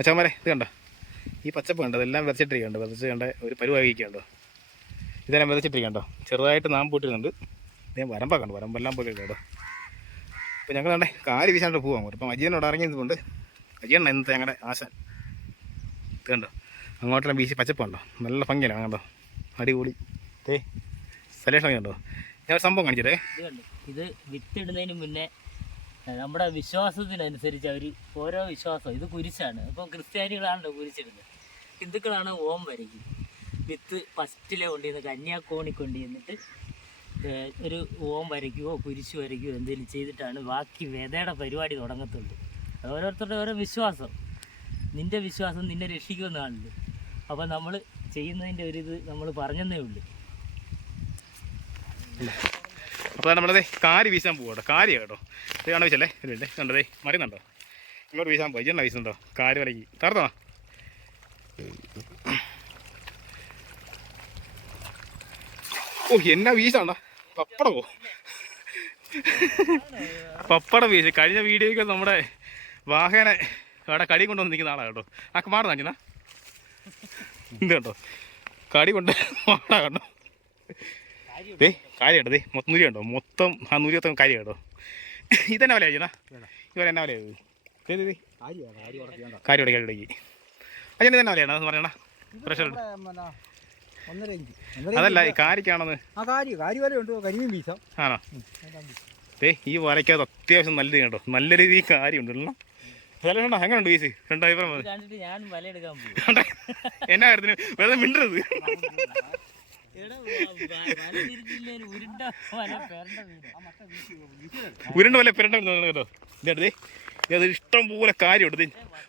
മച്ചാമാരെ ഇത് കണ്ടോ? ഈ പച്ചപ്പ് കണ്ടോ? ഇതെല്ലാം വിതച്ചിട്ടിരിക്കണ്ടോ വിതച്ച് കണ്ട ഒരു പരുവാക്കിക്കണ്ടോ ഇതെല്ലാം വിതച്ചിട്ടിരിക്കണ്ടോ ചെറുതായിട്ട് നാം പൂട്ടിരുന്നുണ്ട് ഞാൻ വരമ്പ കണ്ടു? വരമ്പെല്ലാം പോയി കേട്ടോ അപ്പോൾ ഞങ്ങൾ കണ്ടേ കാൽ വീശാണ്ട് പോകാം ഇപ്പം അജിയനോട് ഇറങ്ങിയതുകൊണ്ട് അജിയണ്ണ ഇന്നത്തെ ഞങ്ങളുടെ ആശാൻ. ഇത് കണ്ടോ? അങ്ങോട്ടെല്ലാം വീശി പച്ചപ്പ് കണ്ടോ? നല്ല ഭംഗിയാണ് കണ്ടോ? അടിപൊളി. ഏ സലേഷൻ കണ്ടോ? ഞാൻ സംഭവം കാണിച്ചിട്ടേ ഇത് വിത്തിടുന്നതിന് മുന്നേ നമ്മുടെ വിശ്വാസത്തിനനുസരിച്ച് അവർ ഓരോ വിശ്വാസം. ഇത് കുരിശാണ്. ഇപ്പോൾ ക്രിസ്ത്യാനികളാണല്ലോ കുരിശിടുന്നത്. ഹിന്ദുക്കളാണ് ഓം വരയ്ക്കും. വിത്ത് ഫസ്റ്റിലെ കൊണ്ടുവന്ന് കന്യാകോണി കൊണ്ടുവന്നിട്ട് ഒരു ഓം വരയ്ക്കുകയോ കുരിശ് വരയ്ക്കുകയോ എന്തെങ്കിലും ചെയ്തിട്ടാണ് ബാക്കി വേദയുടെ പരിപാടി തുടങ്ങത്തുള്ളൂ. അത് ഓരോരുത്തരുടെ ഓരോ വിശ്വാസം. നിന്റെ വിശ്വാസം നിന്നെ രക്ഷിക്കുമെന്നാണല്ലോ. അപ്പോൾ നമ്മൾ ചെയ്യുന്നതിന്റെ ഒരു ഇത് നമ്മൾ പറഞ്ഞതേ ഉള്ളൂ. അപ്പോൾ നമ്മളതേ കാരി വീശാൻ പോകട്ടോ കാരി കേട്ടോ. ഇത് കാണാൻ വെച്ചല്ലേ? ഇല്ലേ കണ്ടതേ മറിയുന്നുണ്ടോ? ഇങ്ങോട്ട് വീശാൻ പോയി ഇജണ്ണ വീശുന്നുണ്ടോ? കാരി വലക്കി. തകർത്തോ? ഓ എന്നാ വീശാണ്ട? പപ്പടമോ പപ്പട വീശ്. കഴിഞ്ഞ വീഡിയോയ്ക്ക് നമ്മുടെ വാഹന അവിടെ കടി കൊണ്ടുവന്ന് നിൽക്കുന്ന ആളാ കേട്ടോ. ആ മാറുന്ന അഞ്ചന. എന്ത് കേട്ടോ കടി കൊണ്ട് മാറാ കണ്ടോ? ദേ കാര്യം കേട്ടോ ദേ മൊത്തം നൂരി കണ്ടോ? മൊത്തം ആ നൂരി മൊത്തം കാര്യം കേട്ടോ. ഇതെന്നാ വില ചേട്ടാ ഇവരെ എന്നാ വില കാര്യം ഉടക്കി കാര്യം ഉടക്കി അച്ഛൻ ഇതെന്നാ വിലയാണ് അത് പറയണ പ്രഷർ ഒന്നര ഇഞ്ച്. അതല്ല ഈ കാരിക്കാണെന്ന് ആ കാരി കാരി വരെ ഉണ്ട് കരിമീൻ വീശാം ആണോ? ദേ ഈ വരയ്ക്കകത്ത് അത്യാവശ്യം നല്ല കേട്ടോ നല്ല രീതിയിൽ കാര്യമുണ്ട്. അല്ലോ വില എങ്ങനെയുണ്ട് വീസ് രണ്ടായിരം? എന്നാ കാര്യത്തിന്? വെറുതെ മിണ്ടരുത്. എടാ, വ- വ- വല തിരിച്ചില്ലേലും ഉരുണ്ട വല്ല പെരണ്ട കേട്ടോ. ഇതേ ഇത് ഇഷ്ടം പോലെ കാര്യമുണ്ട്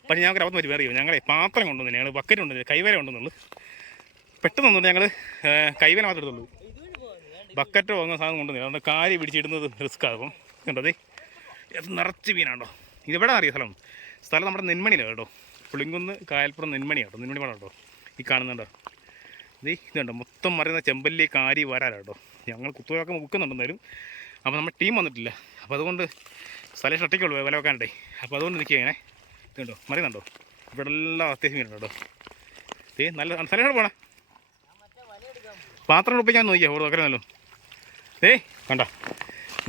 പക്ഷേ ഞങ്ങൾക്ക് അവിടെ പറ്റി അറിയോ? ഞങ്ങളെ പാത്രം കൊണ്ടുവന്നു ഞങ്ങൾ ബക്കറ്റ് കൊണ്ടുവന്നു കൈവേല കൊണ്ടുവന്നുള്ളൂ പെട്ടെന്ന് വന്നിട്ട് ഞങ്ങൾ കൈവേല മാത്രമേ എടുത്തുള്ളൂ ബക്കറ്റ് വാങ്ങുന്ന സാധനം കൊണ്ടുവന്നു അതുകൊണ്ട് കാര്യം പിടിച്ചിടുന്നത് റിസ്ക് ആകും കണ്ടതേ ഇത് നിറച്ച് മീനാണോ? ഇതെവിടെ അറിയാം സ്ഥലം? സ്ഥലം നമ്മുടെ നെന്മണിയിലാണ് കേട്ടോ. പുളിങ്കുന്ന് കായൽപ്പുറം നെന്മണിയാണ് കേട്ടോ. നെന്മണി പാടാം കേട്ടോ. ഈ കാണുന്നുണ്ടോ? ഇത് ഇതുണ്ടോ? മൊത്തം മറിയുന്ന ചെമ്പല്ലി കാരി വരാല കേട്ടോ ഞങ്ങൾ മുക്കുന്നുണ്ട് മുക്കുന്നുണ്ടെന്നാലും. അപ്പോൾ നമ്മുടെ ടീം വന്നിട്ടില്ല. അപ്പോൾ അതുകൊണ്ട് സ്ഥലം ഒറ്റയ്ക്കുള്ളൂ വില വെക്കാണ്ടേ അപ്പോൾ അതുകൊണ്ട് നിൽക്കുക ഇങ്ങനെ ഇതുണ്ടോ? മറിയുന്നുണ്ടോ? ഇവിടെ എല്ലാം അത്യാവശ്യം വരുന്നുണ്ടോ? ഏ നല്ല സ്ഥലം പോണേ. പാത്രം ഉടുപ്പിക്കാൻ നോക്കിയാ ഇവിടെ വെക്കണമല്ലോ ഏ കണ്ട?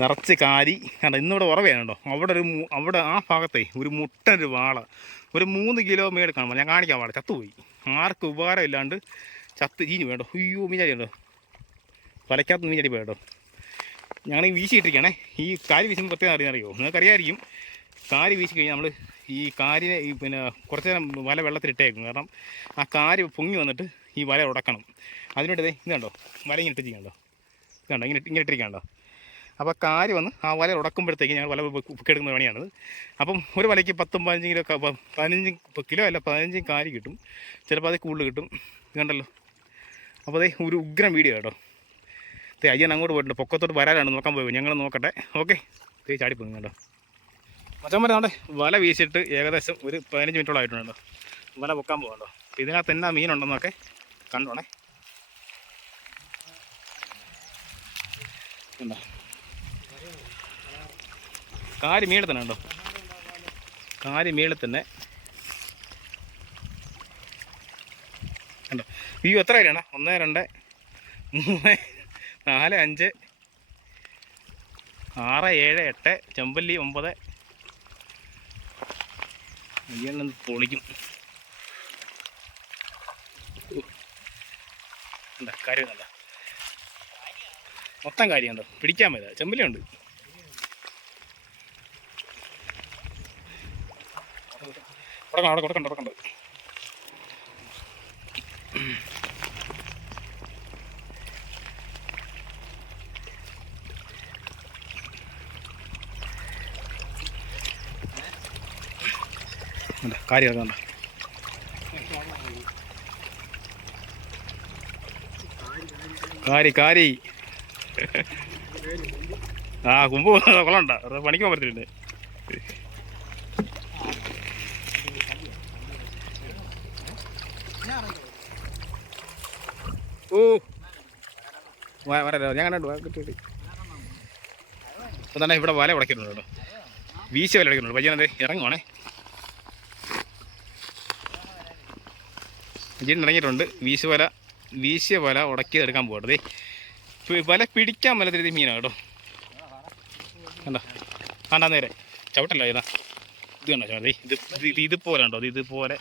നിറച്ച് കാരി. കണ്ട? ഇന്നിവിടെ ഉറവയാണ് കേട്ടോ. അവിടെ ഒരു അവിടെ ആ ഭാഗത്തെ ഒരു മുട്ടൊരു വാള. ഒരു മൂന്ന് കിലോ മേട് കാണുമ്പോൾ ഞാൻ കാണിക്കാൻ വാള ചത്തുപോയി. ആർക്കും ഉപകാരമില്ലാണ്ട് ചത്ത് ചീഞ്ഞു വേണ്ടോ അയ്യോ മീൻചാടി ഉണ്ടോ വലയ്ക്കകത്ത് മീൻചാടി പോയോ ഞങ്ങൾ ഈ വീശിയിട്ടിരിക്കുകയാണേ ഈ കാരി വീശുമ്പോൾ പ്രത്യേകം അറിയാൻ നിങ്ങൾക്കറിയാമായിരിക്കും കാരി വീശി കഴിഞ്ഞാൽ നമ്മൾ ഈ കാരിനെ ഈ പിന്നെ കുറച്ച് നേരം വല വെള്ളത്തിലിട്ടേക്കും. കാരണം ആ കാരി പൊങ്ങി വന്നിട്ട് ഈ വല ഉടക്കണം. അതിനുവേണ്ടി ദേ ഇത് കണ്ടോ? വല ഇങ്ങനെ ഇത് കണ്ടോ? ഇങ്ങനെ ഇങ്ങനെ ഇട്ടിരിക്കണ്ടോ അപ്പോൾ കാര് വന്ന് ആ വല ഉടക്കുമ്പോഴത്തേക്ക് ഞങ്ങൾ വല എടുക്കുന്ന പണിയാണത്. അപ്പം ഒരു വലയ്ക്ക് പത്തും പതിനഞ്ച് കിലോ പതിനഞ്ച് കിലോ അല്ല പതിനഞ്ച് കാരി കിട്ടും. ചിലപ്പോൾ അത് കൂടുതൽ കിട്ടും. കണ്ടല്ലോ? അപ്പോൾ അതേ ഒരു ഉഗ്രം വീഡിയോ കേട്ടോ. ദേ അയ്യൻ അങ്ങോട്ട് പോയിട്ടുണ്ട്. പൊക്കത്തോട്ട് വരാനാണ് നോക്കാൻ പോയി ഞങ്ങൾ നോക്കട്ടെ. ഓക്കെ. ദേ ചാടിപ്പോയി കേട്ടോ. മച്ചന്മാരെ നാട്ടെ വല വീശിട്ട് ഏകദേശം ഒരു പതിനഞ്ച് മിനിറ്റോളം ആയിട്ടുണ്ട് വല പൊക്കാൻ പോകണ്ടോ അപ്പോൾ ഇതിനകത്ത് എന്നാ മീനുണ്ടെന്നൊക്കെ കണ്ടോണേ. കണ്ടോ? കാരി മീളിൽ തന്നെ ഉണ്ടോ കാരി മീളിൽ വ്യൂ എത്ര കാര്യമാണ് ഒന്ന് രണ്ട് മൂന്ന് നാല് അഞ്ച് ആറ് ഏഴ് എട്ട് ചെമ്പല്ലി ഒമ്പത്. അയ്യെണ്ണം പൊളിക്കും. എന്താ കാര്യം കണ്ട മൊത്തം കാര്യമുണ്ടോ പിടിക്കാൻ പറ്റില്ല. ചെമ്പല്ലി ഉണ്ട്. കൊടുക്കണം അവിടെ കൊടുക്കണ്ട കൊടുക്കണ്ട ഉണ്ട് കാര്യം കണ്ട? കാരി കാരി. ആ കുമ്പ് കൊള്ളണ്ട വെറുതെ പണിക്ക് പോകാൻ പറ്റില്ല ഓ വ- വരാലോ ഞാൻ കണ്ടു? കിട്ടി തന്നെ ഇവിടെ വല ഉടക്കുന്നുണ്ടോ വീശ വല ഉടക്കുന്നുണ്ടോ പയ്യനെ ഇറങ്ങുവാണേ. അജിയൻ ഇറങ്ങിയിട്ടുണ്ട് വീശുവല വീശിയ വല ഉടക്കി എടുക്കാൻ പോകട്ടെ വല പിടിക്കാൻ വല്ല മീനാണ് കേട്ടോ. കണ്ടോ? കണ്ടാ നേരെ. ചവിട്ടല്ല ഇതാ? ഇത് കണ്ടോ? ചവിട്ട ഇത് ഇത് ഇത് ഇതുപോലെ ഉണ്ടോ? ഇത് ഇതുപോലെ.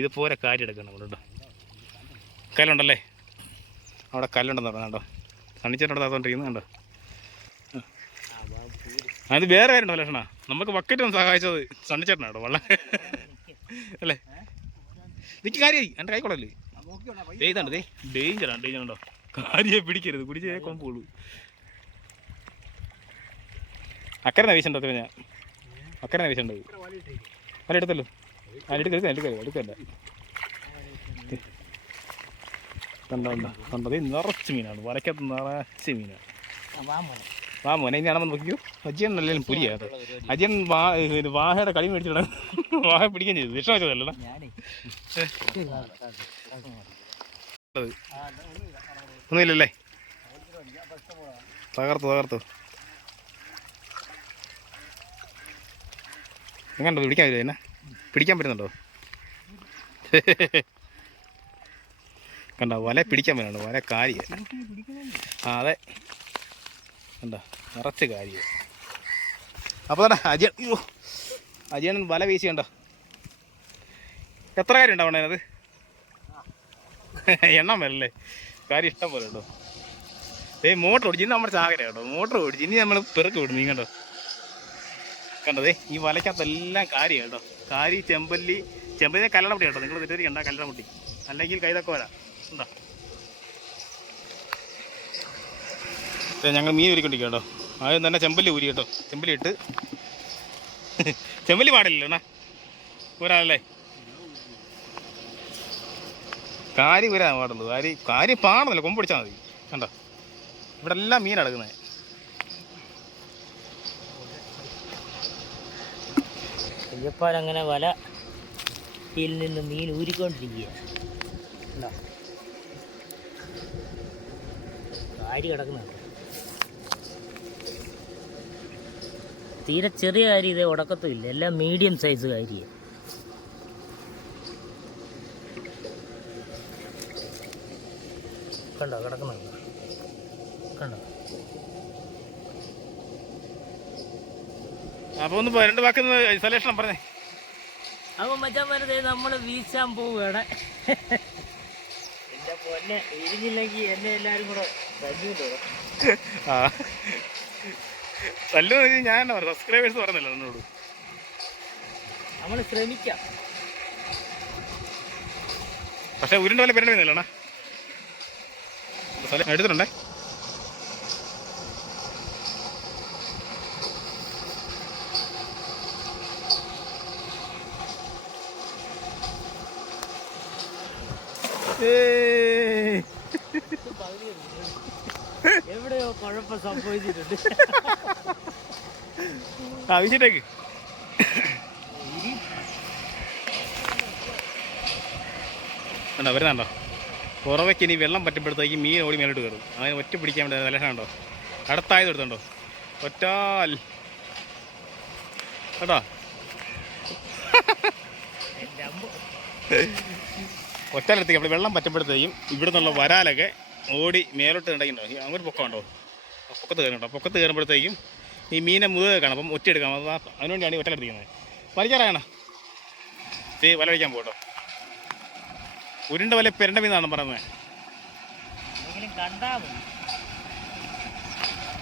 ഇതുപോലെ കാര്യം എടുക്കണം നമ്മൾ കേട്ടോ. കല്ലുണ്ടല്ലേ? അവിടെ കല്ലുണ്ടെന്ന് പറഞ്ഞോ തണിച്ചേട്ടോട് താത്തോണ്ടിരിക്കുന്നു കണ്ടോ? അത് വേറെ കാര്യമുണ്ടോ ലക്ഷണ? നമുക്ക് ബക്കറ്റ് ഒന്ന് സഹായിച്ചത് സണ്ണിച്ചേട്ടനാണ് കേട്ടോ വള്ള. അല്ലേ? എനിക്ക് കാര്യമായി എന്റെ കൈക്കൊള്ളല്ലേ ദേ ഇതാണ് ദേ. ഡേഞ്ചറാണ് ഡേഞ്ചർ ഉണ്ടോ കാര്യം പിടിക്കരുത്. പിടിച്ചേ കൊമ്പുള്ളൂ. അക്കരെ വീശണ്ടോ അത്ര ഞാൻ? അക്കരെ വീശണ്ടത് അല്ല എടുത്തല്ലോ. അല്ല എടുക്കരുത് എടുക്കരുത് എടുക്ക എടുക്കല്ല കണ്ടോ കണ്ടോ. കണ്ടത് നിറച്ച് മീനാണ്. വരക്കത്ത് നിറച്ച് മീനാണ്. വാ മോനെ ഇനി ആണെന്ന് നോക്കിയോ അജിയൻ നല്ലതും കേട്ടോ അജിയൻ വാ വാഹയുടെ കളി മേടിച്ചിട വാഹ പിടിക്കാൻ ചെയ്തു വിഷം വെച്ചതല്ലടാ ഒന്നുമില്ലല്ലേ? തകർത്തു തകർത്തു. എങ്ങനെയുണ്ടോ പിടിക്കാൻ പറ്റില്ല എന്നെ? പിടിക്കാൻ പറ്റുന്നുണ്ടോ? കണ്ടോ വല പിടിക്കാൻ പറ്റുന്നുണ്ടോ? വല കാരിയ ആ അതെ. കണ്ടോ? നിറച്ച് കാരിയ അപ്പോൾ തന്നെ അജയൻ അയ്യോ. അജയൻ വല വീശി കണ്ടോ? എത്ര കാര്യം ഉണ്ടാവണേ അത് എണ്ണം വരല്ലേ? കാര്യം ഇഷ്ടം പോലെ കേട്ടോ ഏയ് മോട്ടർ ഓടിച്ച്. ഇന്ന് നമ്മുടെ ചാകര കേട്ടോ. മോട്ടർ ഓടിച്ച്. ഇനി നമ്മൾ പെറുക്ക് വിടും നീ കണ്ടോ? കണ്ടതേ ഈ വലയ്ക്കകത്തെല്ലാം കാര്യം കേട്ടോ. കാരി ചെമ്പല്ലി. ചെമ്പല്ലി കല്ലടമുട്ടി കേട്ടോ. നിങ്ങൾ തെറ്റിദ്ധരിക്കണ്ട. കല്ലടമുട്ടി. അല്ലെങ്കിൽ കൈതൊക്കെ വരാം ഉണ്ടോ ദേ ഞങ്ങൾ മീൻ ഉരിക്കൊണ്ടിരിക്കുക കേട്ടോ. ആദ്യം തന്നെ ചെമ്പല്ലി ഊരി കേട്ടോ. ചെമ്പല്ലി ഇട്ട് ചെമ്പല്ലി പാടില്ലല്ലോ എന്നാ ഒരാളല്ലേ കാരി ഊരാ പാടുള്ളൂ കാരി കാരി പാടുന്നില്ല കൊമ്പ് പിടിച്ചാൽ മതി. കണ്ടോ? ഇവിടെ എല്ലാം മീൻ അടക്കുന്നത് അയ്യപ്പാൽ അങ്ങനെ വല ഇതിൽ നിന്ന് മീൻ ഊരിക്കൊണ്ടിരിക്കുക. കാരി കിടക്കുന്നുണ്ട്. തീരെ ചെറിയ കാര്യം ഇതേ ഉടക്കത്തും ഇല്ല എല്ലാം മീഡിയം സൈസ് കാര്യം കണ്ടോ കിടക്കുന്നുണ്ട് കണ്ടോ? അപ്പൊ ഒന്ന് രണ്ട് വാക്കുന്ന സലേഷണം പറഞ്ഞേ. അപ്പൊ മച്ചാൻ വരുന്നത് നമ്മൾ വീശാൻ പോവുകയാണ്. എന്റെ പൊന്നെ ഇരിഞ്ഞില്ലെങ്കിൽ എന്നെ എല്ലാരും കൂടെ ആ. തല്ലു ഞാൻ പറഞ്ഞു സബ്സ്ക്രൈബേഴ്സ് പറഞ്ഞല്ലോ എന്നോട് നമ്മൾ ശ്രമിക്കാം. പക്ഷേ ഉരുണ്ട വല്ല പെരണ്ട സ്ഥലം എടുത്തിട്ടുണ്ടേ. എവിടെയോ കുഴപ്പം സംഭവിച്ചിട്ടുണ്ട്. ആ വിശിട്ടേക്ക്. ഉണ്ടോ വരുന്നുണ്ടോ? പുറവയ്ക്ക് ഇനി വെള്ളം പറ്റുമ്പോഴത്തേക്ക് മീൻ ഓടി മേലോട്ട് കയറും. അതിന് ഒറ്റ പിടിക്കാൻ വേണ്ടി വിലസം ഉണ്ടോ അടുത്തായത് എടുത്തുണ്ടോ? ഒറ്റാൽ. കേട്ടോ? ഒറ്റാലെടുത്തേക്ക് അവിടെ വെള്ളം പറ്റുമ്പോഴത്തേക്കും ഇവിടെ നിന്നുള്ള വരാലൊക്കെ ഓടി മേലോട്ട് ഉണ്ടെങ്കിൽ അങ്ങോട്ട് പൊക്കമുണ്ടോ? പൊക്കത്ത് കയറുന്നുണ്ടോ? പൊക്കത്ത് കയറുമ്പോഴത്തേക്കും ഈ മീനെ മുതുക കാണാം അപ്പം ഒറ്റ എടുക്കാം അപ്പം ആ- അതിനുവേണ്ടിയാണ് ഈ ഒറ്റലെടുത്തിരിക്കുന്നത് വലിക്കാറാണ് ഈ വല വയ്ക്കാൻ പോട്ടോ. ഉരുണ്ട വല പെരണ്ട മീനാണ് പറയുന്നത്.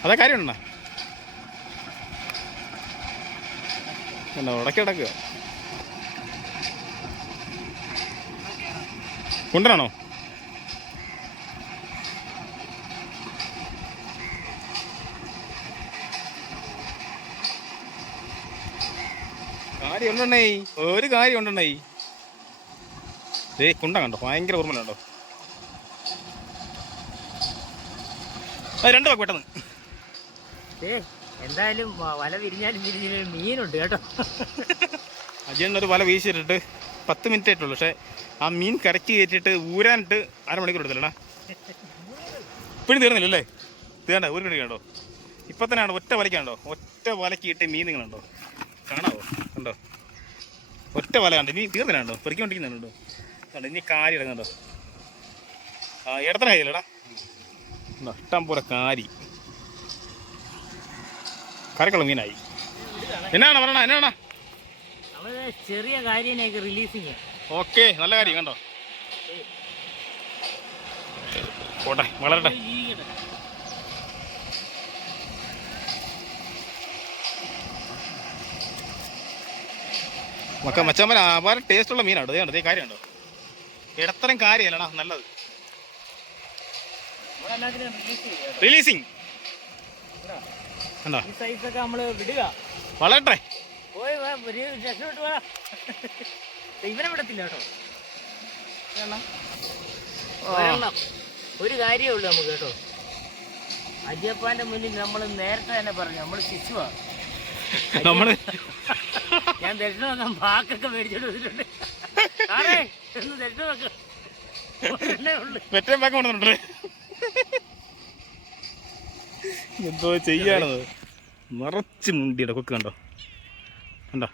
അതാ കാര്യമുണ്ടോ എന്നാ ഉടക്കി കിടക്കുക കൊണ്ടുവരണോ കാര്യം ഉണ്ടെണ്ണേ ഒരു കാര്യം ഉണ്ടെണ്ണേ ദേ കുണ്ട കണ്ടോ? ഭയങ്കര ഓർമ്മലുണ്ടോ അത് രണ്ട് വാക്ക് പെട്ടെന്ന്. എന്തായാലും വല വിരിഞ്ഞാലും വിരിഞ്ഞാലും മീനുണ്ട് കേട്ടോ. അജയൻ വല വീശിട്ടിട്ട് പത്ത് മിനിറ്റ് ആയിട്ടുള്ളൂ. പക്ഷേ ആ മീൻ കരക്കി കയറ്റിയിട്ട് ഊരാനിട്ട് അരമണിക്കൂർ എടുത്തില്ലടാ. ഇപ്പഴും തീർന്നില്ലല്ലേ? തീരണ്ട ഒരു മണിക്കാണ്ടോ കണ്ടോ? ഇപ്പം തന്നെയാണ് ഒറ്റ വലയ്ക്കാണ്ടോ ഒറ്റ വലക്കിയിട്ട് മീൻ നിങ്ങളുണ്ടോ കാണാവോ? കണ്ടോ? ഒറ്റ വല കണ്ടോ? ഇനി തീർന്നില്ലാണ്ടോ പെറുക്കിക്കൊണ്ടിരിക്കുന്നുണ്ടോ കണ്ടോ? ഇനി കാരി ഇടുന്നുണ്ടോ ആ ഇടത്തന കയ്യിലടാ. ഇഷ്ടം പോലെ കാരി കരക്കുള്ള മീനായി. എന്നാണ് പറയണ? എന്നാണ് ചെറിയ കാര്യനെയൊക്കെ റിലീസിങ് ഓക്കെ നല്ല കാര്യം കണ്ടോ? പോട്ടെ വളരട്ടെ. മക്ക മച്ചമ്മൻ അപാര ടേസ്റ്റുള്ള മീനാണ് ഇത് ഇതേ കാര്യമുണ്ടോ? ഇടത്തരം കാര്യമല്ലടാ നല്ലത്. റിലീസ് റിലീസിങ് വളരട്ടെ. ഇവനെ വിടത്തില്ല കേട്ടോ. ഒരു കാര്യമേ ഉള്ളൂ നമുക്ക് കേട്ടോ. അജിയപ്പാന്റെ മുന്നിൽ നമ്മൾ നേരത്തെ തന്നെ പറഞ്ഞു നമ്മൾ ശിശുവാ. നമ്മൾ ഞാൻ ദക്ഷിണ വന്ന പാക്കൊക്കെ മേടിച്ചോണ്ട് വന്നിട്ടുണ്ട്. ഒന്ന് ദക്ഷിണ കൊണ്ടുവന്നിട്ടുണ്ട്. എന്തോ ചെയ്യാണത് നിറച്ച് മുണ്ടിയുടെ കൊക്ക് കണ്ടോ? കണ്ടോ?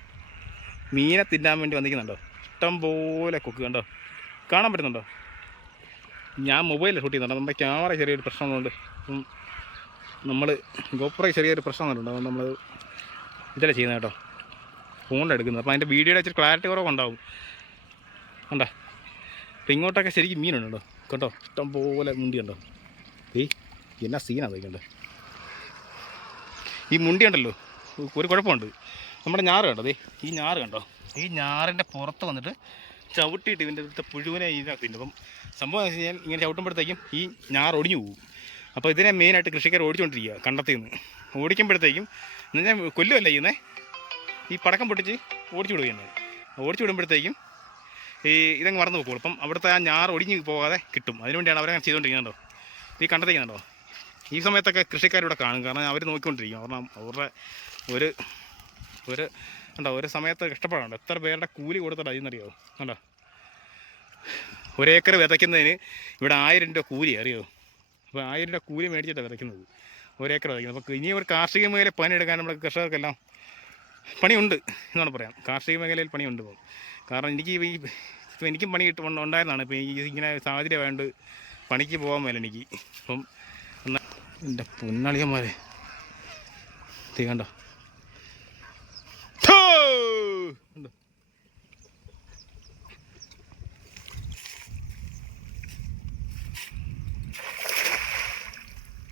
മീനെ തിന്നാൻ വേണ്ടി വന്നിരിക്കുന്നുണ്ടോ? ഇഷ്ടം പോലെ കൊക്ക് കണ്ടോ? കാണാൻ പറ്റുന്നുണ്ടോ? ഞാൻ മൊബൈലിൽ ഷൂട്ട് ചെയ്യുന്നുണ്ട്. നമ്മുടെ ക്യാമറ ചെറിയൊരു പ്രശ്നമുണ്ട് നമ്മൾ ഗോപ്ര ചെറിയൊരു പ്രശ്നം വന്നിട്ടുണ്ട്. അതുകൊണ്ട് നമ്മൾ ഇതിലാണ് ചെയ്യുന്നത് കേട്ടോ. ഫോണിൽ എടുക്കുന്നത്. അപ്പോൾ അതിന്റെ വീഡിയോയുടെ ഇച്ചിരി ക്ലാരിറ്റി കുറവുണ്ടാവും കണ്ടോ? അപ്പം ഇങ്ങോട്ടൊക്കെ ശരിക്കും മീനുണ്ടോ കേട്ടോ. ഇഷ്ടം പോലെ മുണ്ടി ഉണ്ടോ? ഏയ് എന്നാ സീനാണ് കഴിക്കണ്ടേ ഈ മുണ്ടി ഉണ്ടല്ലോ. ഒരു കുഴപ്പമുണ്ട്. നമ്മുടെ ഞാറ് കണ്ടോ? ദേ ഈ ഞാറ് കണ്ടോ? ഈ ഞാറിന്റെ പുറത്ത് വന്നിട്ട് ചവിട്ടിയിട്ട് ഇതിന്റെ അടുത്ത പുഴുവിനെ ഇതിനകത്തുണ്ട് അപ്പം സംഭവം എന്ന് വെച്ച് കഴിഞ്ഞാൽ ഇങ്ങനെ ചവിട്ടുമ്പോഴത്തേക്കും ഈ ഞാറ് ഒടിഞ്ഞു പോകും. അപ്പോൾ ഇതിനെ മെയിനായിട്ട് കൃഷിക്കാർ ഓടിച്ചുകൊണ്ടിരിക്കുക കണ്ടത്തിൽ നിന്ന് ഓടിക്കുമ്പോഴത്തേക്കും എന്നുവെച്ചാൽ കൊല്ലുമല്ല ചെയ്യുന്നേ? ഈ പടക്കം പൊട്ടിച്ച് ഓടിച്ചു വിടുകയാണ്. ഓടിച്ചു വിടുമ്പോഴത്തേക്കും ഈ ഇതങ്ങ് മറന്നു പോകുള്ളൂ അപ്പം അവിടുത്തെ ആ ഞാറ് ഒടിഞ്ഞ് പോകാതെ കിട്ടും. അതിനുവേണ്ടിയാണ് അവരങ്ങനെ ചെയ്തുകൊണ്ടിരിക്കുന്നുണ്ടോ ഈ കണ്ടെത്തിക്കുന്നുണ്ടോ ഈ സമയത്തൊക്കെ കൃഷിക്കാരിവിടെ കാണും. കാരണം അവർ നോക്കിക്കൊണ്ടിരിക്കും. കാരണം അവരുടെ ഒരു ഒരു ഉണ്ടോ ഒരു സമയത്ത് കഷ്ടപ്പാടുണ്ട്. എത്ര പേരുടെ കൂലി കൊടുത്തിട്ട് അതിന്നറിയോ കണ്ടോ? ഒരേക്കർ വിതയ്ക്കുന്നതിന് ഇവിടെ ആയിരം രൂപ കൂലി അറിയോ? അപ്പോൾ ആയിരം രൂപ കൂലി മേടിച്ചിട്ടാണ് വിതയ്ക്കുന്നത്. ഒരേക്കർ വയ്ക്കുന്നത് അപ്പോൾ ഇനി ഒരു കാർഷിക മേഖല പണിയെടുക്കാൻ നമ്മുടെ കർഷകർക്കെല്ലാം പണിയുണ്ട് എന്നാണ് പറയാം. കാർഷിക മേഖലയിൽ പണിയുണ്ട് പോകും കാരണം എനിക്ക് ഈ ഇപ്പം എനിക്കും പണി കിട്ടും ഉണ്ടായിരുന്നതാണ് ഇപ്പം ഈ ഇങ്ങനെ സാഹചര്യം വേണ്ട പണിക്ക് പോകാൻ മേല എനിക്ക്. അപ്പം എന്റെ പൊന്നളിയന്മാരെ. തീ കണ്ടോ? ഥോ! കണ്ടോ?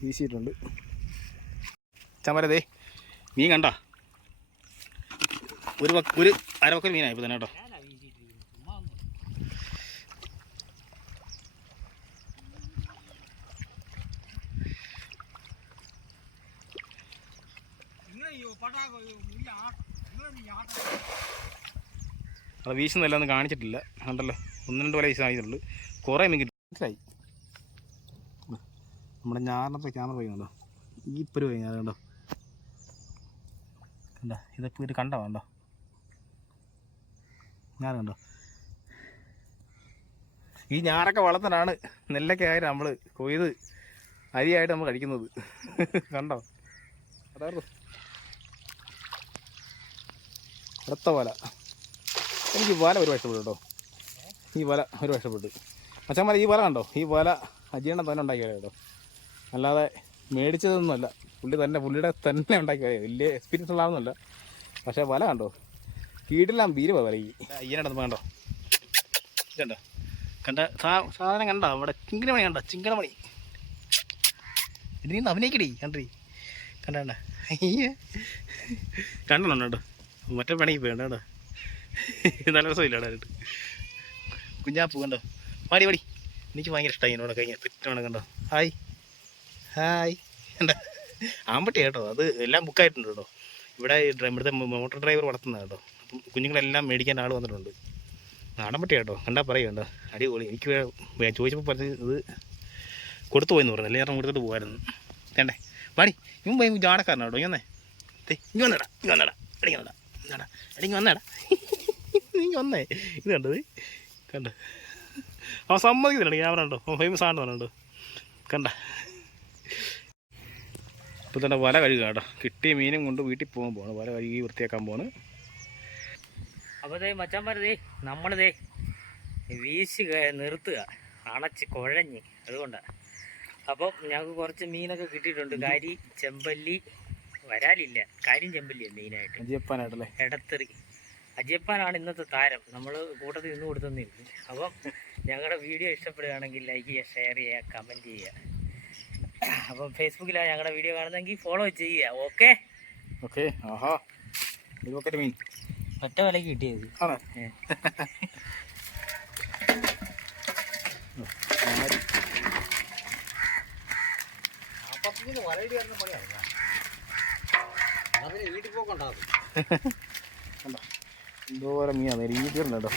വീശിയിട്ടുണ്ട്. ചമരതേ മീൻ കണ്ട? ഒരു ഒരു അരവക്കൽ മീനായി ഇപ്പം തന്നെ കേട്ടോ. അത് വീശുന്നല്ല ഒന്നും കാണിച്ചിട്ടില്ല. കണ്ടല്ലോ? ഒന്ന് രണ്ട് വല വീശായിട്ടുള്ളൂ കുറേ മീൻ കിട്ടി. നമ്മുടെ ഞാറിനത്തെ ക്യാമറ വയ്ക്കുന്നുണ്ടോ? ഈ ഇപ്പൊരു പോയി കണ്ടോ കണ്ട? ഇതൊക്കെ ഒരു കണ്ട കണ്ടോ? ഞാൻ കണ്ടോ? ഈ ഞാറൊക്കെ വളർത്താനാണ് നെല്ലൊക്കെ ആയിട്ട് നമ്മൾ കൊയ്ത് അരിയായിട്ട് നമ്മൾ കഴിക്കുന്നത്. കണ്ടോ? അതായിരുന്നു. അടുത്ത വല. എനിക്ക് വല ഒരു ഇഷ്ടപ്പെട്ടു കേട്ടോ. ഈ വല ഒരു ഇഷ്ടപ്പെട്ടു അച്ഛന്മാർ ഈ വല കണ്ടോ? ഈ വല അജീർണം തന്നെ ഉണ്ടാക്കിയാലോ കേട്ടോ. അല്ലാതെ മേടിച്ചതൊന്നുമല്ല. പുള്ളി തന്നെ പുള്ളിയുടെ തന്നെ ഉണ്ടാക്കിയ വലിയ എക്സ്പീരിയൻസ് ഉള്ളതൊന്നുമല്ല. പക്ഷേ വല കണ്ടോ? വീട്ടിലെല്ലാം വീര് വല ഈ അയ്യനടന്ന് കണ്ടോ? കണ്ടോ കണ്ട സാധനം കണ്ടോ? അവിടെ ചിങ്കനമണി കണ്ടോ? ചിങ്കനമണി ഇതിന് അഭിനയിക്കടി കണ്ടീ കണ്ട. കണ്ട രണ്ടെണ്ണം കേട്ടോ. മറ്റേ പണിക്ക് പോയി നല്ല രസമില്ല കുഞ്ഞാപ്പൂ കണ്ടോ? പാടി പാടി. എനിക്ക് ഭയങ്കര ഇഷ്ടമായി എന്നോട് കഴിഞ്ഞ പെറ്റോടെ കണ്ടോ? ഹായ്. ഹായ്. എന്താ? ആമ്പട്ടി കേട്ടോ അത് എല്ലാം ബുക്കായിട്ടുണ്ട് കേട്ടോ. ഇവിടെ ഇവിടുത്തെ മോട്ടോർ ഡ്രൈവർ വളർത്തുന്നത് കേട്ടോ. കുഞ്ഞുങ്ങളെല്ലാം മേടിക്കാൻ ആൾ വന്നിട്ടുണ്ട്. നാടൻപട്ടി കേട്ടോ കണ്ടാൽ പറയും കേട്ടോ അടിപൊളി. എനിക്ക് ചോദിച്ചപ്പോൾ പറഞ്ഞത് ഇത് കൊടുത്തു പോയെന്ന് പറഞ്ഞു. അല്ലെങ്കിൽ കൊടുത്തിട്ട് പോകായിരുന്നു വേണ്ടേ? പാടി ഇവൻ പോയി ജാടക്കാരനാ കേട്ടോ. ഇങ്ങനെ ഇങ്ങനെ വന്നടാ ഇങ്ങനെ വന്നടാ. എടി വന്നടാ. എടി ഇങ്ങ് വന്നടാ. നീ വന്നേ. ഇത് കണ്ടത് കണ്ട? അവൻ സമ്മതിക്കുന്നുണ്ട് ക്യാമറ ഉണ്ടോ ഫേമസ് ആണെന്ന് പറഞ്ഞുണ്ടോ കണ്ട? ഇപ്പോൾ തന്നെ വല കഴുകുക കേട്ടോ. കിട്ടിയ മീനും കൊണ്ട് വീട്ടിൽ പോകാൻ പോകണം വല കഴുകി വൃത്തിയാക്കാൻ പോണ് അപ്പോൾ ദേ മച്ചാൻ പറഞ്ഞതേ നമ്മളിതേ വീശി നിർത്തുക. അണച്ച് കുഴഞ്ഞ്. അതുകൊണ്ടാണ് അപ്പം ഞങ്ങൾക്ക് കുറച്ച് മീനൊക്കെ കിട്ടിയിട്ടുണ്ട്. കാരി ചെമ്പല്ലി വരാലില്ല. കാര്യം ചെമ്പല്ലി മെയിനായിട്ട്. അജിയപ്പാനായിട്ടല്ലേ? എടത്തെറി. അജിയപ്പാനാണ് ഇന്നത്തെ താരം. നമ്മൾ കൂട്ടത്തിൽ നിന്ന് കൊടുത്തെന്നിരുന്നു അപ്പം ഞങ്ങളുടെ വീഡിയോ ഇഷ്ടപ്പെടുകയാണെങ്കിൽ ലൈക്ക് ചെയ്യുക ഷെയർ ചെയ്യുക കമന്റ് ചെയ്യുക. അപ്പം ഫേസ്ബുക്കിലാണ് ഞങ്ങളുടെ വീഡിയോ കാണുന്നതെങ്കിൽ ഫോളോ ചെയ്യുക ഓക്കെ ഓക്കെ ആഹാ. ബക്കറ്റ് മീൻ ഒറ്റ വിലക്ക് കിട്ടിയത്. ആണോ? എന്തോരം മീനാണ് രീതിയുണ്ട്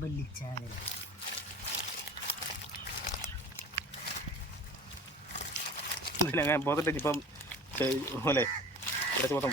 കേട്ടോ ചെമ്പല്ലി ചാകര ഇതിലങ്ങനെ പോത്തിട്ട് ഇപ്പം പോലെ ഇടച്ച് മൊത്തം